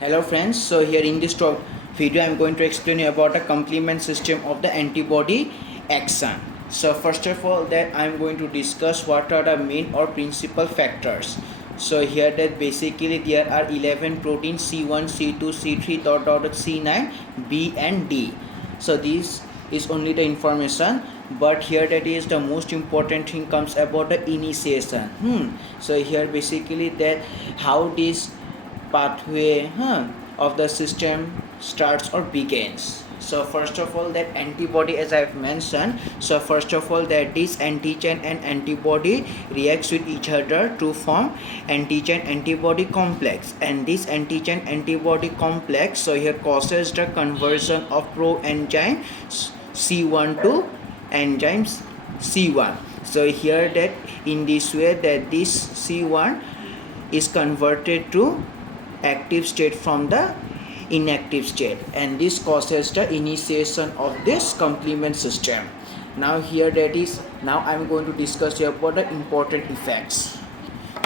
Hello friends, so here in this video I am going to explain you about the complement system of the antibody action. So first of all that I am going to discuss what are the main or principal factors. So here that basically there are 11 proteins C1, C2, C3 C9, B and D. So this is only the information, but here that is the most important thing comes about the initiation. So here basically that how this pathway of the system starts or begins. So first of all that antibody, as I have mentioned, so first of all that this antigen and antibody reacts with each other to form antigen antibody complex, and this antigen antibody complex so here causes the conversion of proenzyme C1 to enzymes C1. So here that in this way that this C1 is converted to active state from the inactive state, and this causes the initiation of this complement system. Now here that is, now I am going to discuss here about the important effects.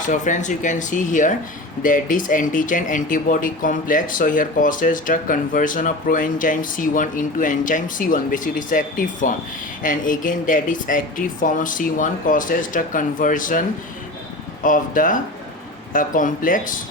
So friends, you can see here that this antigen antibody complex so here causes the conversion of proenzyme C1 into enzyme C1, basically it's active form, and again that is active form of C1 causes the conversion of the complex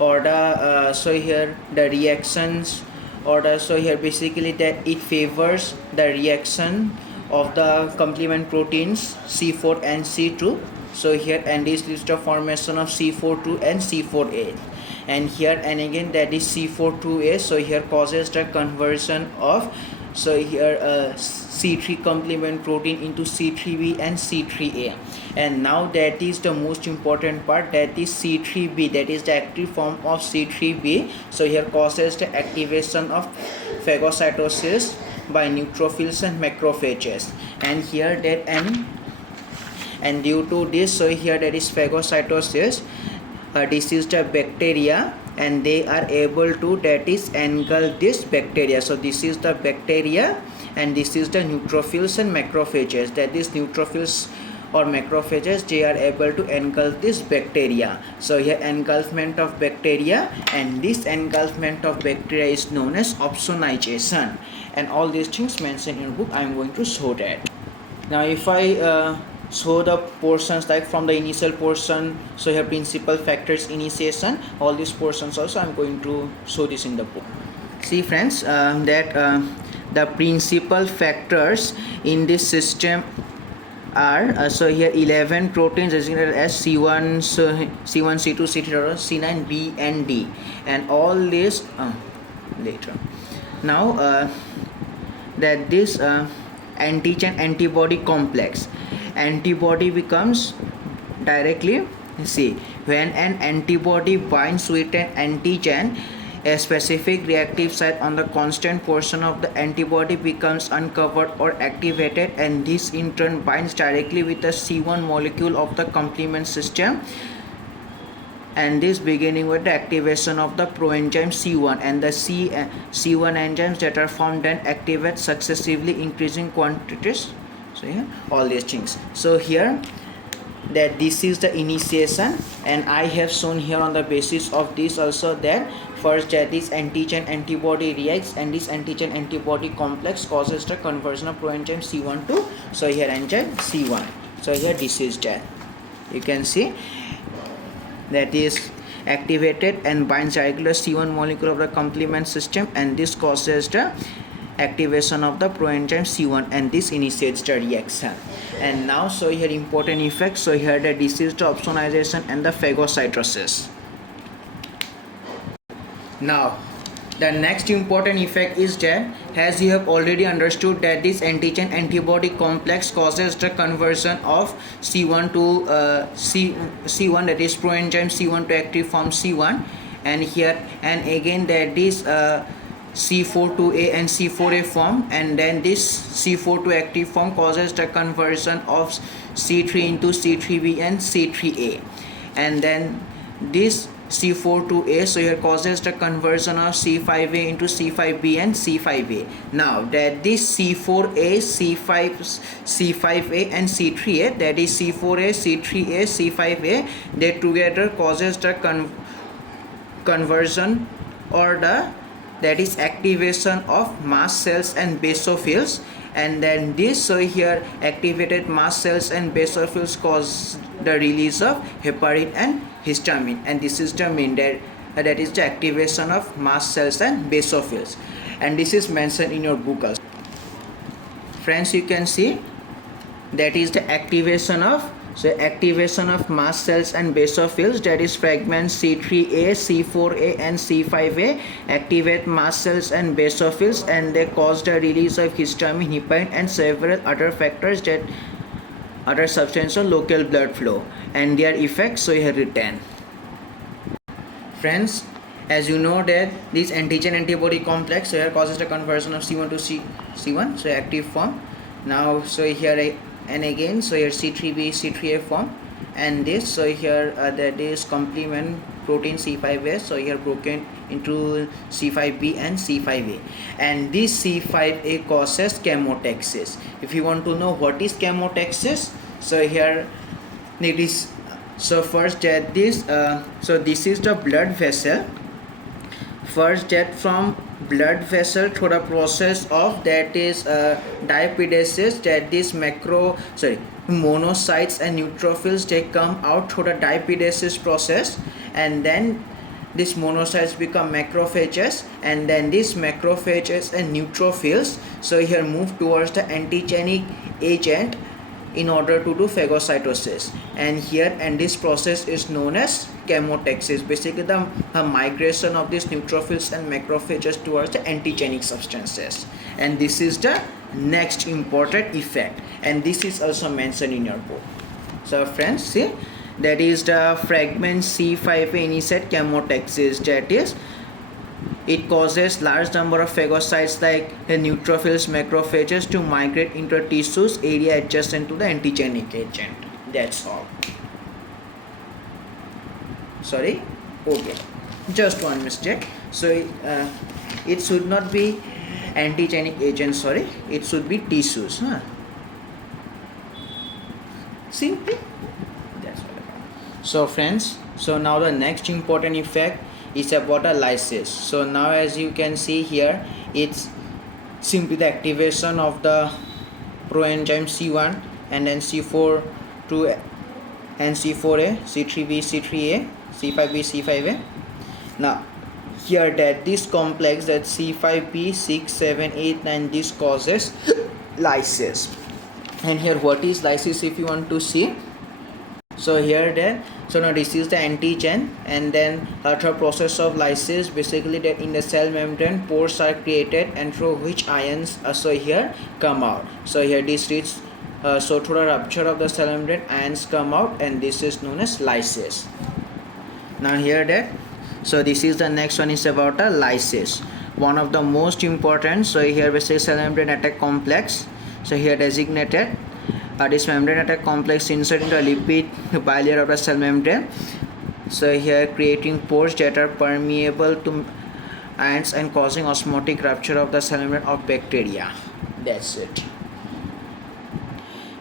or the so here the reactions or the so here basically that it favors the reaction of the complement proteins C4 and C2. So here, and this leads to formation of C42 and C4A, and here and again that is C42A so here causes the conversion of so here C3 complement protein into C3B and C3A. And now that is the most important part, that is C3B, that is the active form of C3B so here causes the activation of phagocytosis by neutrophils and macrophages, and here that and due to this so here there is phagocytosis, this is the bacteria and they are able to that is engulf this bacteria. So this is the bacteria and this is the neutrophils and macrophages, that is neutrophils or macrophages, they are able to engulf this bacteria. So here engulfment of bacteria, and this engulfment of bacteria is known as opsonization, and all these things mentioned in your book I am going to show that. Now if I show the portions like from the initial portion, so here principal factors initiation, all these portions also I am going to show this in the book. See friends, that the principal factors in this system are so here 11 proteins designated as C1, C1, C2, C3, C9, B and D, and all this later. Now that this antigen antibody complex, antibody becomes directly, see, when an antibody binds with an antigen, a specific reactive site on the constant portion of the antibody becomes uncovered or activated, and this in turn binds directly with the C1 molecule of the complement system, and this beginning with the activation of the proenzyme C1, and the C1 enzymes that are formed and activate successively increasing quantities. So yeah, all these things. So here that this is the initiation, and I have shown here on the basis of this also that first that this antigen antibody reacts, and this antigen antibody complex causes the conversion of proenzyme C1 to so here enzyme C1. So here this is that you can see that is activated and binds directly to C1 molecule of the complement system, and this causes the activation of the proenzyme C1, and this initiates the reaction. And now so here important effects, so here the disease the opsonization and the phagocytosis. Now the next important effect is that, as you have already understood, that this antigen antibody complex causes the conversion of C1 to C1, that is proenzyme C1 to active form C1, and here and again that this C4 to A and C4A form, and then this C4 to active form causes the conversion of C3 into C3B and C3A, and then this C4 to A so here causes the conversion of C5A into C5B and C5A. Now that this C4A, C5A and C3A, that is C4A, C3A, C5A, they together causes the conversion or the that is activation of mast cells and basophils, and then this, so here activated mast cells and basophils cause the release of heparin and histamine, and this is the main that is the activation of mast cells and basophils, and this is mentioned in your book also. Friends, you can see that is the activation of mast cells and basophils, that is fragments C3a, C4a and C5a activate mast cells and basophils, and they cause the release of histamine, heparin and several other factors, that other substances of local blood flow, and their effects so here written. Friends, as you know that this antigen antibody complex so here causes the conversion of C1 to C1, so active form. Now so here and again so here C3b C3a form, and this so here that is complement protein C5a, so here broken into C5b and C5a, and this C5a causes chemotaxis. If you want to know what is chemotaxis, so here it is, so first that this so this is the blood vessel. First, that from blood vessel through the process of that is diapedesis, that this monocytes and neutrophils, they come out through the diapedesis process, and then these monocytes become macrophages, and then these macrophages and neutrophils so here move towards the antigenic agent in order to do phagocytosis, and here, and this process is known as chemotaxis, basically the migration of these neutrophils and macrophages towards the antigenic substances, and this is the next important effect, and this is also mentioned in your book. So friends, see, that is the fragment C5a initiate chemotaxis, that is it causes large number of phagocytes like the neutrophils, macrophages to migrate into tissues area adjacent to the antigenic agent. That's all. Sorry, okay, just one mistake. So it should not be antigenic agent, sorry, it should be tissues, simply that's what. So friends, so now the next important effect is about a lysis. So now as you can see here, it's simply the activation of the proenzyme C1 and then C4 to and C4a, C3b, C3a, C5b, C5a. Now here that this complex, that C5b, 6, 7, 8, 9, this causes lysis. And here what is lysis if you want to see? So here then, so now this is the antigen, and then through process of lysis, basically that in the cell membrane pores are created and through which ions so here come out. So here this reads so through the rupture of the cell membrane ions come out, and this is known as lysis. Now here that, so this is the next one is about a lysis, one of the most important. So here basically cell membrane attack complex, so here designated this membrane attack complex insert into a lipid bilayer of the cell membrane, so here creating pores that are permeable to ions and causing osmotic rupture of the cell membrane of bacteria. That's it.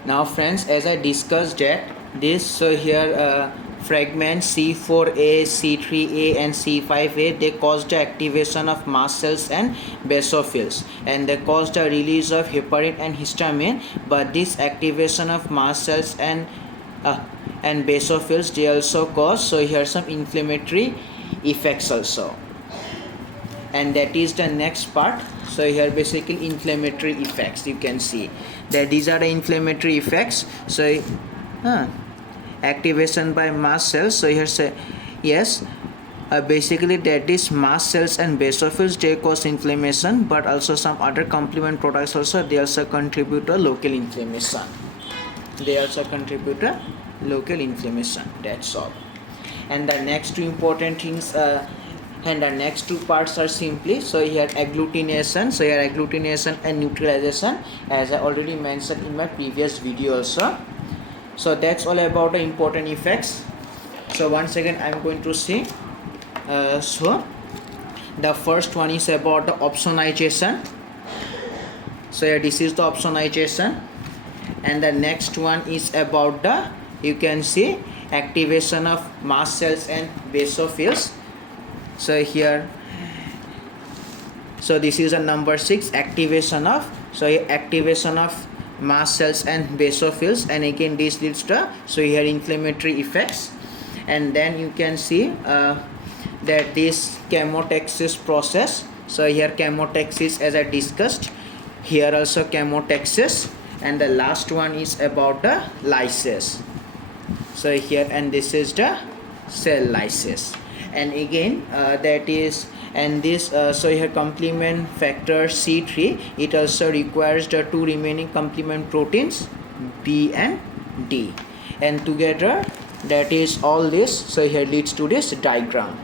Now friends, as I discussed that this, so here fragments C4a, C3a and C5a, they cause the activation of mast cells and basophils, and they cause the release of heparin and histamine, but this activation of mast cells and basophils, they also cause so here some inflammatory effects also, and that is the next part. So here basically inflammatory effects, you can see that these are the inflammatory effects. So activation by mast cells, so here say yes, basically that is mast cells and basophils, they cause inflammation, but also some other complement products also, they also contribute to local inflammation. That's all. And the next two important things and the next two parts are simply, so here agglutination, so here agglutination and neutralization, as I already mentioned in my previous video also. So that's all about the important effects. So once again I am going to say so the first one is about the opsonization. So here this is the opsonization, and the next one is about the, you can see, activation of mast cells and basophils. So here So this is a number 6, activation of, so activation of mast cells and basophils, and again this leads to, so here inflammatory effects. And then you can see that this chemotaxis process, so here chemotaxis as I discussed, here also chemotaxis, and the last one is about the lysis. So here, and this is the cell lysis, and again that is, and this so here complement factor C3, it also requires the two remaining complement proteins B and D, and together that is all this, so here leads to this diagram.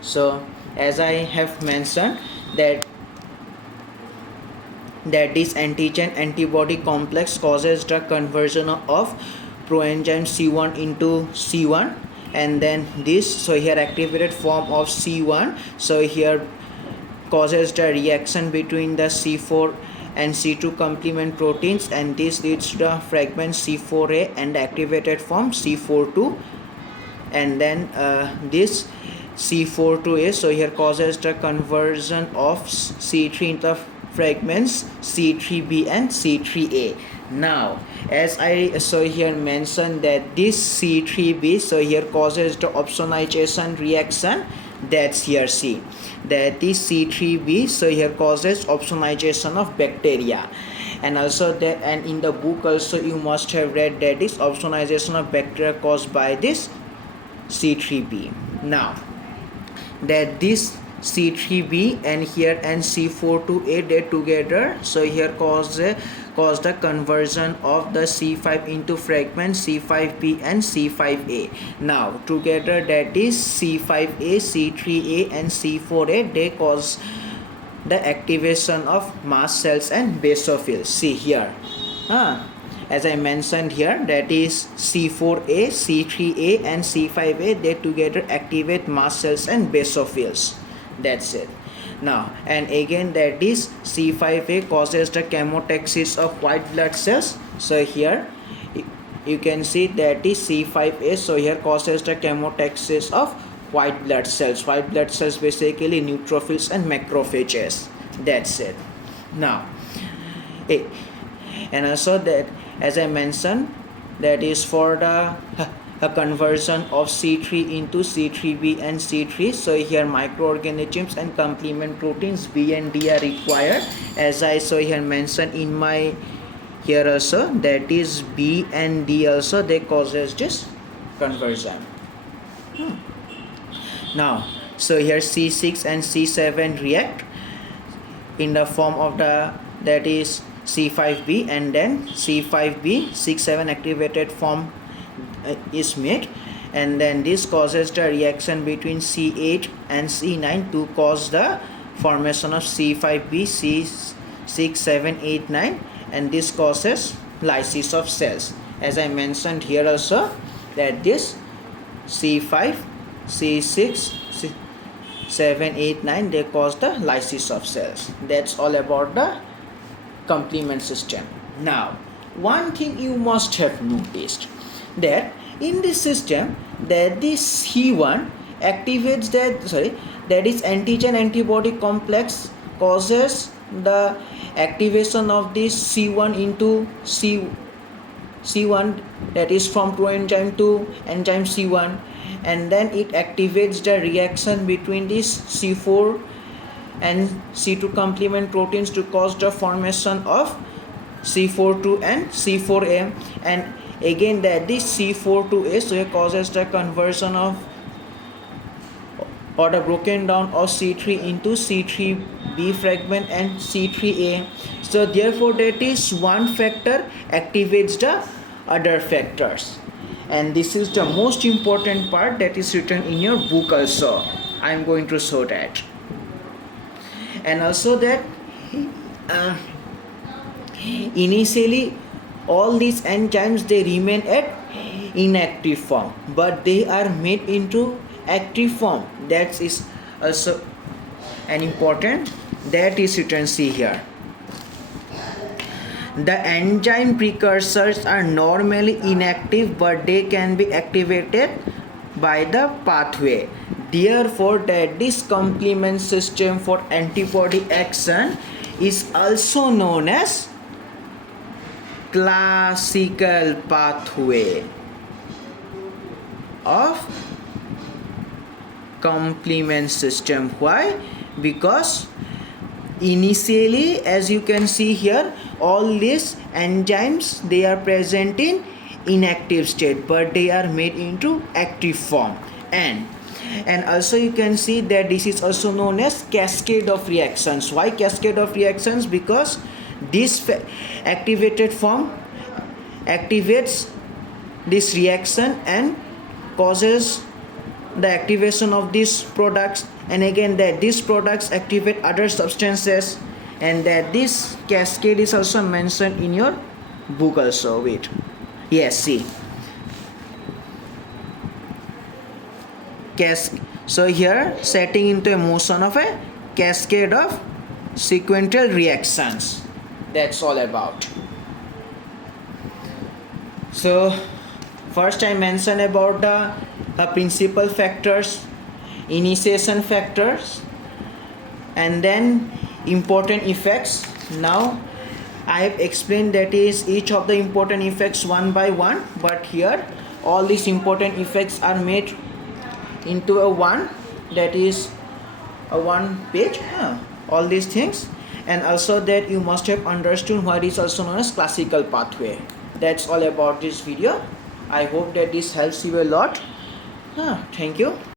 So as I have mentioned that this antigen antibody complex causes the conversion of proenzyme C1 into C1, and then this, so here activated form of C1, so here causes the reaction between the C4 and C2 complement proteins, and this leads to the fragment C4a and activated form C42, and then this C42a, so here causes the conversion of C3 into fragments C3b and C3a. Now as I so here mentioned that this C3b, so here causes the opsonization reaction, that's here see that this C3b, so here causes opsonization of bacteria, and also that, and in the book also you must have read that this opsonization of bacteria caused by this C3b. Now that this C3b and here and C42a they together, so here cause the conversion of the C5 into fragments C5b and C5a. Now together that is C5a, C3a and C4a, they cause the activation of mast cells and basophils. See here, as I mentioned here, that is C4a, C3a and C5a, they together activate mast cells and basophils. That's it. Now and again that is C5a causes the chemotaxis of white blood cells. So here you can see that is C5a, so here causes the chemotaxis of white blood cells. White blood cells basically neutrophils and macrophages. That's it. Now and also that, as I mentioned, that is for the conversion of C3 into C3b and C3, so here microorganisms and complement proteins B and D are required, as I so here mentioned in my here also, that is B and D also they causes this conversion. Now so here C6 and C7 react in the form of the, that is C5b, and then C5b 6-7 activated form is made, and then this causes the reaction between C8 and C9 to cause the formation of C5b, C6, 7, 8, 9, and this causes lysis of cells. As I mentioned here also that this C5, C6, 7, 8, 9 they cause the lysis of cells. That's all about the complement system. Now one thing you must have noticed that in this system that this C1 activates that is antigen antibody complex causes the activation of this C1 into C1, that is from proenzyme to enzyme C1, and then it activates the reaction between this C4 and C2 complement proteins to cause the formation of C42 and C4a, and again that this C42a, so it causes the conversion of or the broken down of C3 into C3b fragment and C3a. So therefore that is one factor activates the other factors, and this is the most important part that is written in your book also. I am going to show that, and also that initially all these enzymes they remain at inactive form, but they are made into active form. That is also an important, that is written, see here. The enzyme precursors are normally inactive, but they can be activated by the pathway Therefore, that this complement system for antibody action is also known as classical pathway of complement system. Why? Because initially, as you can see here, all these enzymes, they are present in inactive state, but they are made into active form. And also you can see that this is also known as cascade of reactions. Why cascade of reactions? Because this activated form activates this reaction and causes the activation of these products, and again that these products activate other substances, and that this cascade is also mentioned in your book also. Wait, yes, see, so here setting into a motion of a cascade of sequential reactions. That's all about. So first I mentioned about the principal factors, initiation factors, and then important effects. Now I have explained that is each of the important effects one by one, but here all these important effects are made into a one, that is a one page, all these things. And also that you must have understood what is also known as classical pathway. That's all about this video. I hope that this helps you a lot. Thank you.